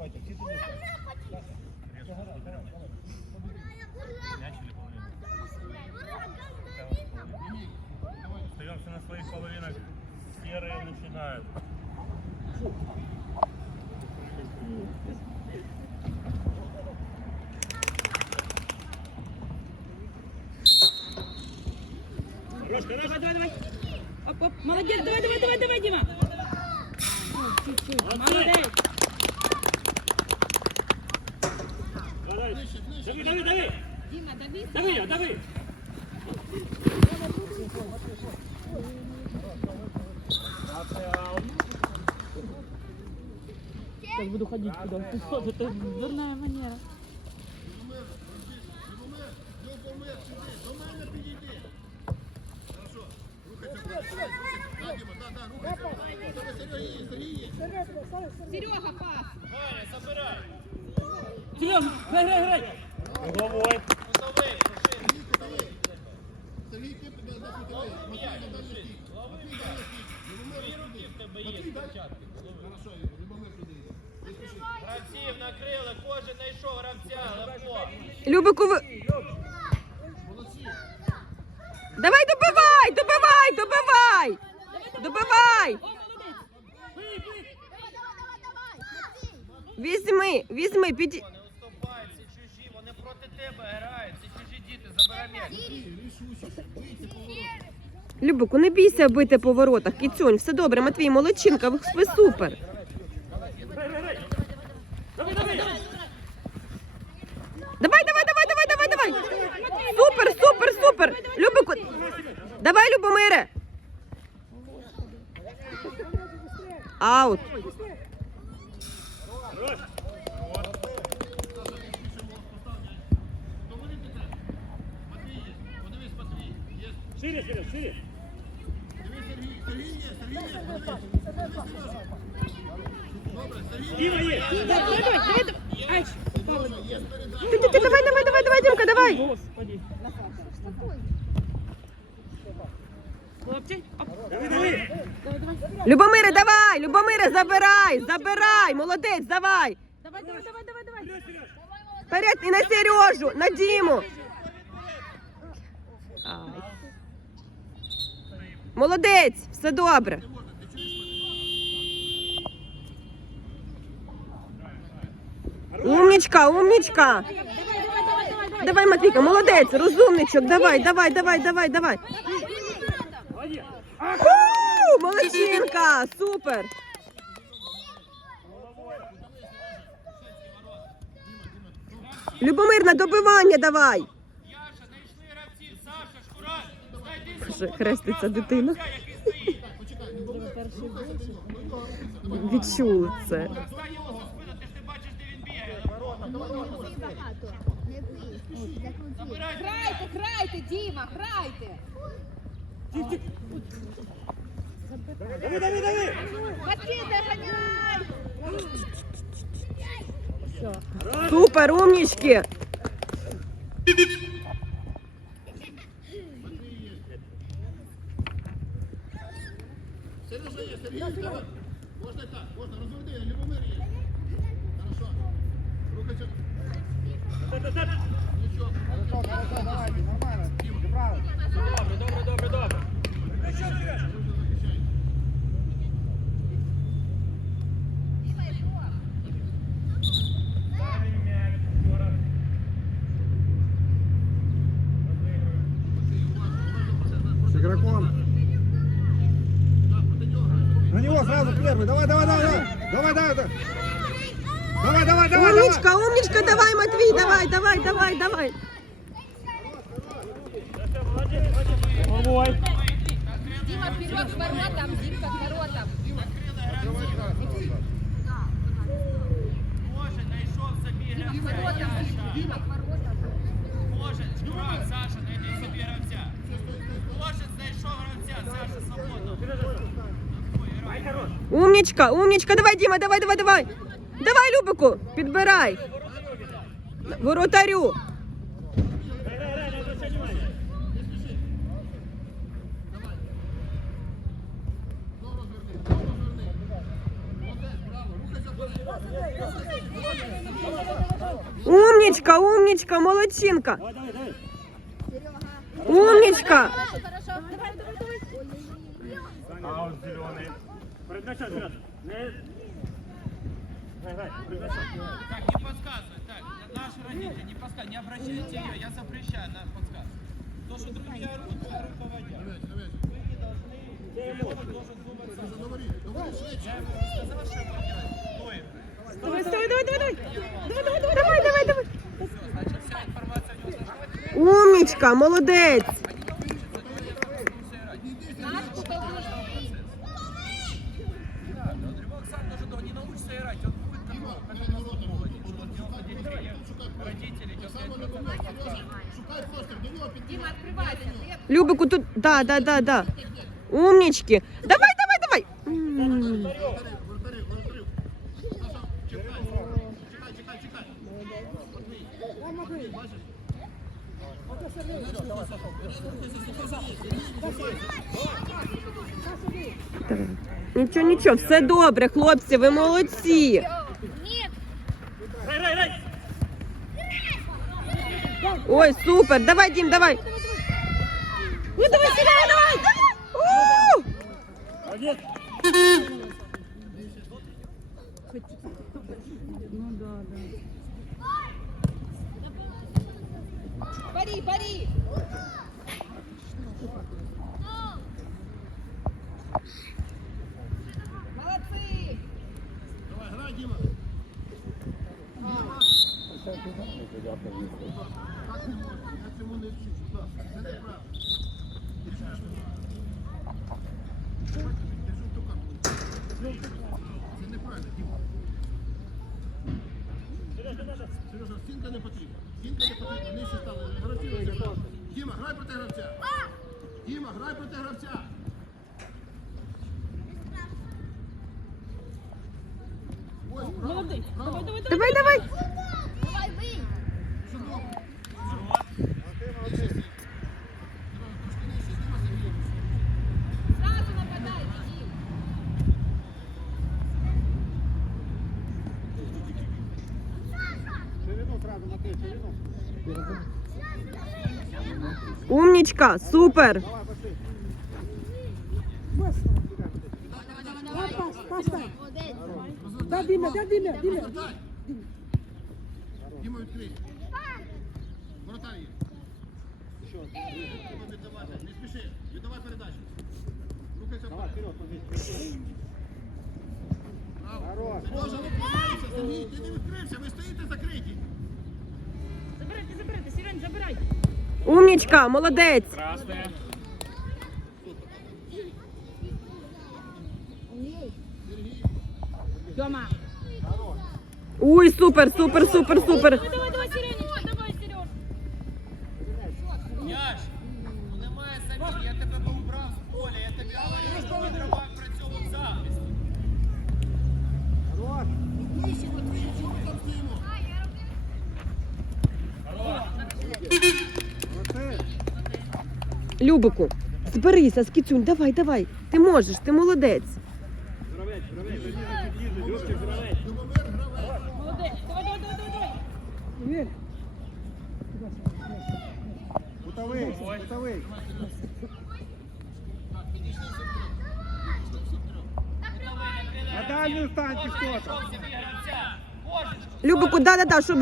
Давайте, всі туди. Остаемся на своих половинах. Серые начинают. Давай, давай, давай. Оп, оп. Молодец, давай, давай, давай, давай, Дима. Чуть-чуть. Молодец. Дави, дави, дави! Дима, дави. Дави ее, дави! Сейчас буду ходить куда. Ты что, это дурная манера. Серега, пас. Серега, грай, грай, грай! Головой! Знайшов гравця. Любику ви... Давай добивай, добивай, добивай! Добивай! Візьми, візьми, піді... Не уступай, ці чужі, вони проти тебе грають, ці чужі діти, забирай м'яч. Любику, не бійся бити по воротах. Кіцюнь, все добре, Матвій, молодчинка, ви ви супер. Давай, давай, давай, давай, давай, давай. Супер, супер, супер. Любику. Давай, Любомире. Аут. Шире, шире, шире! Дима есть! Давай, давай, давай, давай. Ай, Ти, ти, ти, давай, давай, давай, давай, Дімка, давай. Господи. Хлопці, оп. Любомире, давай, Любомире, забирай, забирай, молодець, давай. Давай, давай, давай, давай, давай. Вперед і на Сережу, на Діму. Ай. Молодець, все добре. Умнічка, умнічка. Давай, Матвійка, молодець, розумничок, давай, давай, давай, давай, давай. Ху, молодчинка, супер. Любомир, на добивання давай. Вже хреститься дитина. Відчули це. бігає. Грайте, грайте, Діма, грайте! Дави, дави, дави! Матвій, доганяй! Супер, умнічки. сразу первый. Давай, давай, давай, давай. Давай, давай, давай. Давай, давай, давай. Умнічка, умнічка, давай, Матвій, давай, давай, давай, давай. Головой! Діма, вперед к воротам, Дімка, к воротам. Кожен знайшов собі гравця, Воротам, Яша. Діма, к воротам. Умнічка, умнічка, давай, Діма, давай, давай, давай. Давай, Любику, підбирай. Воротарю. Не обращай внимания! Умнічка, умнічка, молодчинка. Давай, давай, давай. Умнічка. Хорошо, хорошо. Давай, давай, давай. Сереж. Не... Так, не подсказывай. Так, наши родители, не подсказывай, не обращайте ее, я запрещаю на подсказку. То, что другие орут, вы руководят. Вы не должны, должен думать сам. Я ему сказал, что ему делать. Кто их? Давай, давай, давай, давай. Давай, давай, давай, давай, давай, давай. Все, значит, вся информация у него заходит. Умнічка, молодець. Наш купил Да, но ребенок сам должен, он не научится играть, он будет такой, как у нас в футболе. Он делал детей, родители, Дима, открывайся. Ты Любику тут. Да, да, да, да. Умнічки. Давай, давай, давай. М. Давай. Нічого, нічого, все добре, хлопці, ви молодці. Ой, супер. Давай, Дім, давай. Ну, давай, Серега, давай. Молодец. Бори, бори. Молодцы Сережа, стінка не потрібна. Стінка не потрібна. Нижче стали. Гравці розіграли. Діма, грай проти гравця. Діма, грай проти гравця. Умнічка, супер. Давай, пошли. Молодец. Дай, Діма, дай, Діма, Діма. Діма, відкрий. Воротар є. Що? Діма, віддавай. Не спіши. Віддавай передачу. Рухайся вперед. Браво. Сережа, ви помилився, Сергій, ти не відкрився, ви стоїте закриті. Забирайте, забирайте, Сірень, забирай. Умнічка, молодець. Красная. Тьома. Ой, супер, супер, супер, супер. Давай, давай, давай, Сіренечка, давай, Сереж. Яш, ну немає замін, я тебе поубрав з поля, я тобі говорив, що ми дрова працюємо в захисті. Вище, Матвій, Любику, зберися, скицюнь, давай, давай. Ти можеш, ти молодець. Гравець, гравець. Любчик, гравець. Молодець. Давай. Кутовий, кутовий. На дальню. Любику, да-да-да, щоб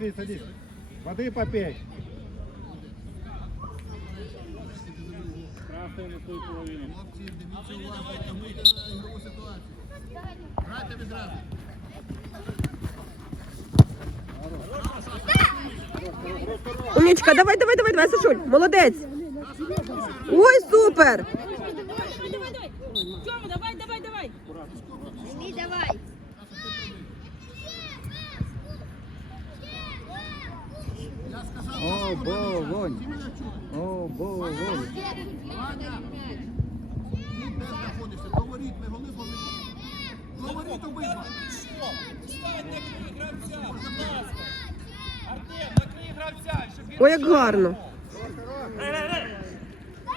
Матвей, садись. Воды попей. Умничка, давай, давай, давай, давай, Сашуль. молодец. Ой, супер! Грай.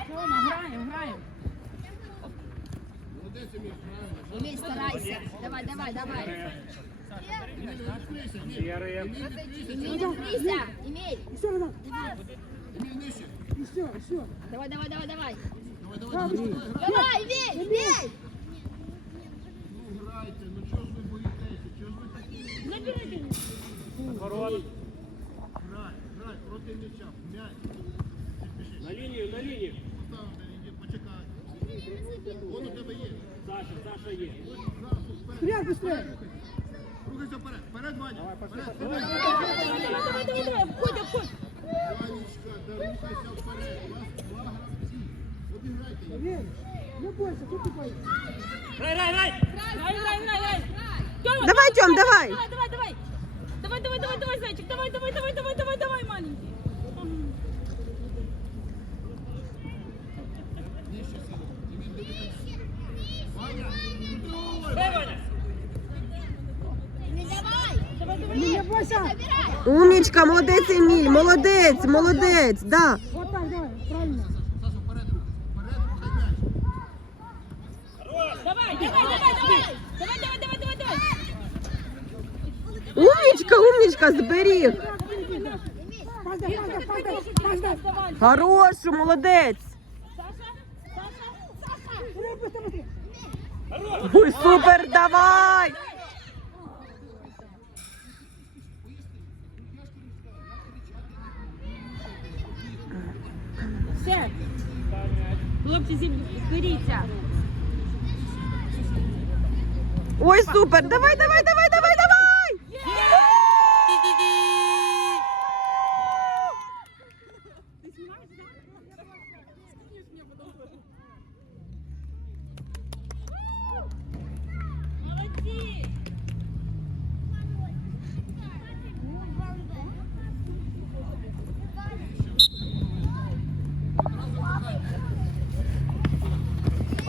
Тёма, граем, граем. Молодець, Еміль, правильно. Эмиль, старайся. Давай, давай, давай. Еміль, не відкрийся, Еміль. Сірий. Еміль, відкрийся. Эмиль, откройся. Эмиль. Еміль, нижче. Давай, давай, давай, давай. Давай, давай, давай, давай, грай. Давай, Эмиль, Эмиль. Ну, грайте, ну чого ж ви боїтеся? Чого ж ви такі? Ворот. Грай, грай, проти м'яча, м'яч. На лінію, на лінію. Постав, іди, почекай. Вон у тебе є. Саша, Саша є. Вперед, быстрее! Рухайся вперед, вперед, Ваня! Вперед, вперед! Давай, давай, давай, давай, давай. Обходь, обходь. Ванечка, да рухайся вперед! У вас два гравці! Обіграйте їх! Грай, грай, грай. Грай, грай, грай, грай. Тёма, Давай, Тёма, Тём, давай. Давай, давай, давай. Давай, давай, давай, давай, зайчик. Давай, давай, давай, давай, давай, давай, маленький. Умічка, молодець Еміль, молодець, молодець, да. Умнічка, умнічка, зберіг. Хорошу, молодець. Ой, супер, давай. Хлопці, зі- зберіться. Ой, супер, давай, давай, давай, давай, давай.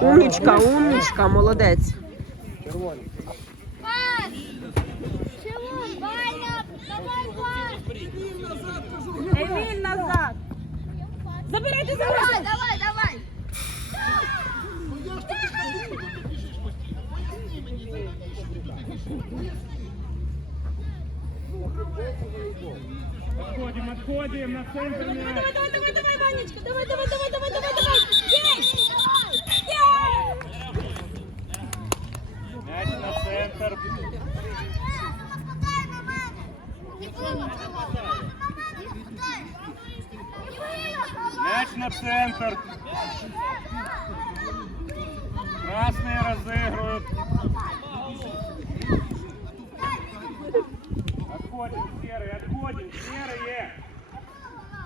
Умнічка, умнічка, молодець. Пас. Чего? Ваня, давай, пас. Еміль назад. Забирайте, Давай, забирайте. давай, давай. Ну я ж тобі кажу, куди ти біжиш постійно! Поясни мені, навіщо ти туди біжиш? Отходим, отходим, на центр Давай, м'яч. давай, давай, давай, давай, Ванечка. Давай, давай, давай, давай, давай, давай. Есть. Мяч на центр. Красные разыгрывают. Отходим, серый, отходим, серые.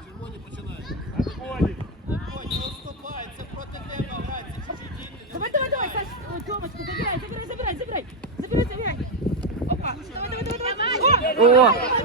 Червоні починають. Отходим. Ой, не уступай, це проти тебе це чужі Давай, давай, давай, Саш, Ой, Тёмочка, забирай, забирай, забирай, забирай. Забирай, забирай. Опа. Давай, давай, давай, давай. О! О,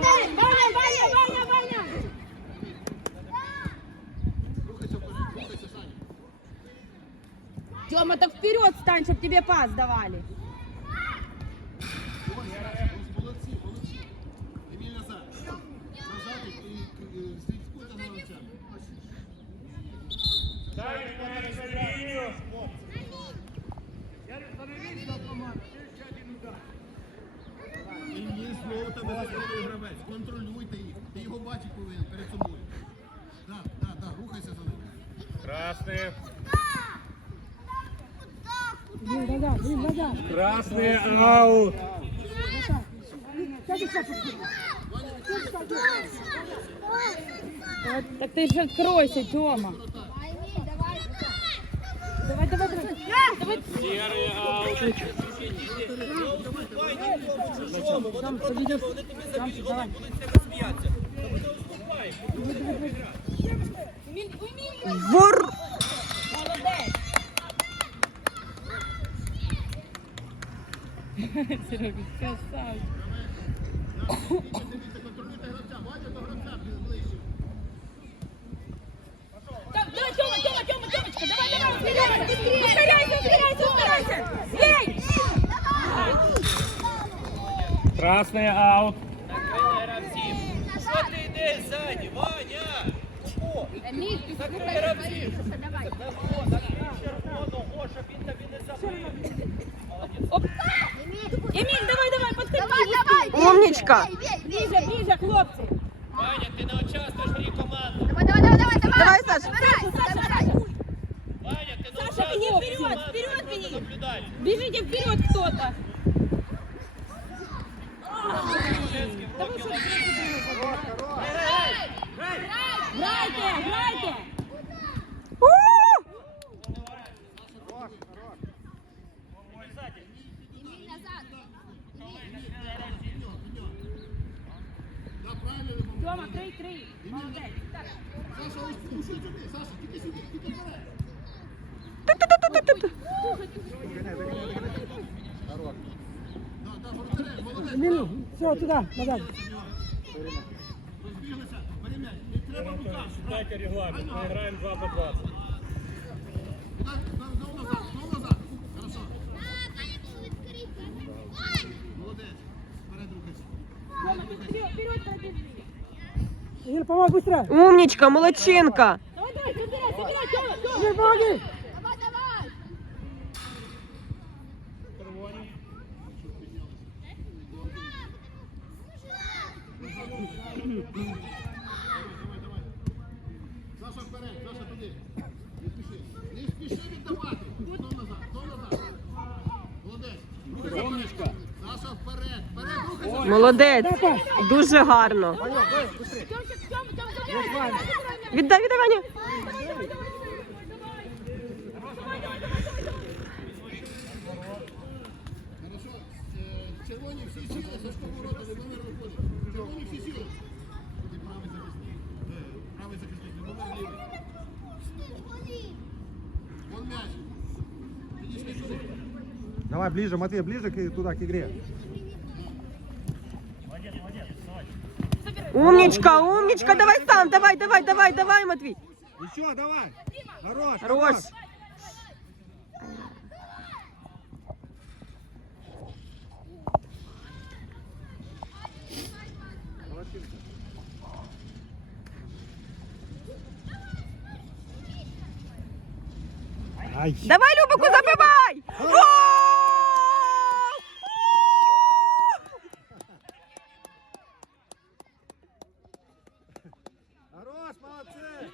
є знову тебе заставив гравець. Контролюйте їх. Ти його бачити повинен перед собою. Так, так, так, рухайся за ним. Красные. Красные аут. Так ты же откройся, Тёма. Давай. Давай, давай, давай. Давай. Серые аут. Там, поведешь. Там, давай. Вор... Серега, красавчик. Контролюйте гравця, Ваня до гравця ближче. Так, давай, Тёма, Тёма, Тёма, Тёмочка, давай, давай, ускоряйся, ускоряйся, ускоряйся, ускоряйся. Бей! Красний аут. Закрили гравців. Що ти йдеш ззаді, Ваня? О, Эмиль, ты закрий супер, гравців. давай. О, закрий червону, о, щоб він тобі не забив. Оп. Еміль, давай, давай, подходи. Давай, давай. Умничка. Ближе, ближе, хлопці. Ваня, ти не участвуєш в грі команди. Давай, давай, давай, давай, давай. Давай, Саша. Забирай, забирай. Ваня, ти не Саша, участвуєш беги в грі вперед, команди. вперед ти просто беги. наблюдаєш. Бежите вперед кто-то. Чеський в блокі ловить. Грайте, грайте. Все, туда, назад. Розбіглися, бери м'яч. Не треба рукав. Дайте регламент, ми граємо 2 по 20. Так, знову назад, знову назад. Хорошо. Молодець. Вперед рухайся. Вперед, пробежи. Эмиль, помог быстро. Умничка, молодчинка. Давай, давай, собирай, собирай. Эмиль, помоги. Молодець. Дуже гарно. Тёмчик, Тёма, Тёма, забирай. Віддай, віддай, Ваня. Хорошо. Е, Червоні всі сіли, Сашко ворота, не номер виходить. Червоні всі сіли. Ти правий захисник. Е, Правий захисник, не номер лівий. Вон м'яч. Підійшли сюди. Давай ближе, Матвей, ближе к, туда, к игре. Умничка, умничка, давай сам, давай, давай, давай, давай, Матвій. Еще, давай. Хорош, Хорош. Ай. Давай, Любику, забивай! Гол! Хорош, молодцы.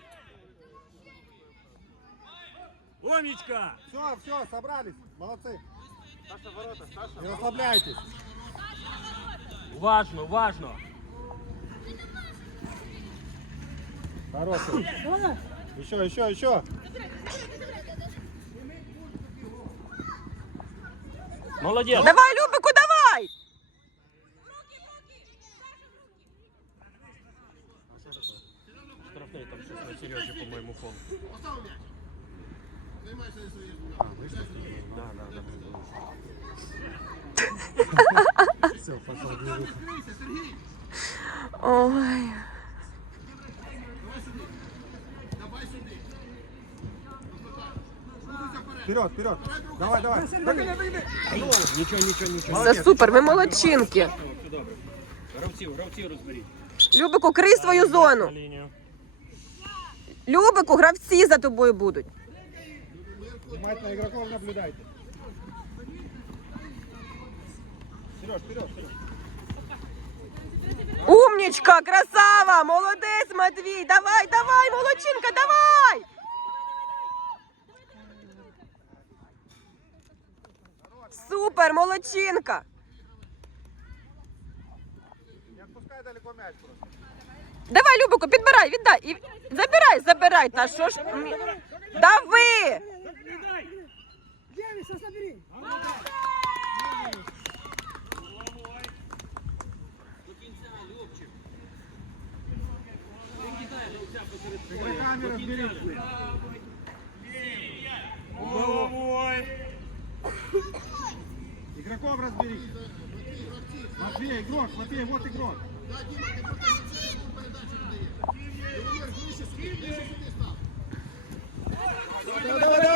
Умничка! Все, собрались. Молодцы. Саша, ворота, Саша. Не расслабляйтесь. Уважно, уважно. Хороший. Еще, еще, еще. Молодець. Давай, Любику, давай! Штрафний там щось на Сережі, по-моєму, фол. Ой. Вперед. Вперед. Давай, давай. Догоняй, догоняй. Нічого, нічого, нічого. Це супер, ви молодчинки. Гравців, гравців розберіть. Любику, крий свою зону. Любику, гравці за тобою будуть. Внимательно игроков наблюдайте. Вперед, вперед, вперед. Умнічка, красава, молодець, Матвій. Давай, давай, молодчинка, давай! Супер, молодчинка. Не отпускай далеко мяч просто. Давай, Любику, підбирай, віддай. І... Забирай, забирай. Та що ж? мі- передай! Девять, сейчас набери! До кінця, Любчик! Не кидай гравця посеред поля! До кінця! Головой! Игроков разбери! Матвей, игрок, Матвей, вот игрок! Давай, давай, давай!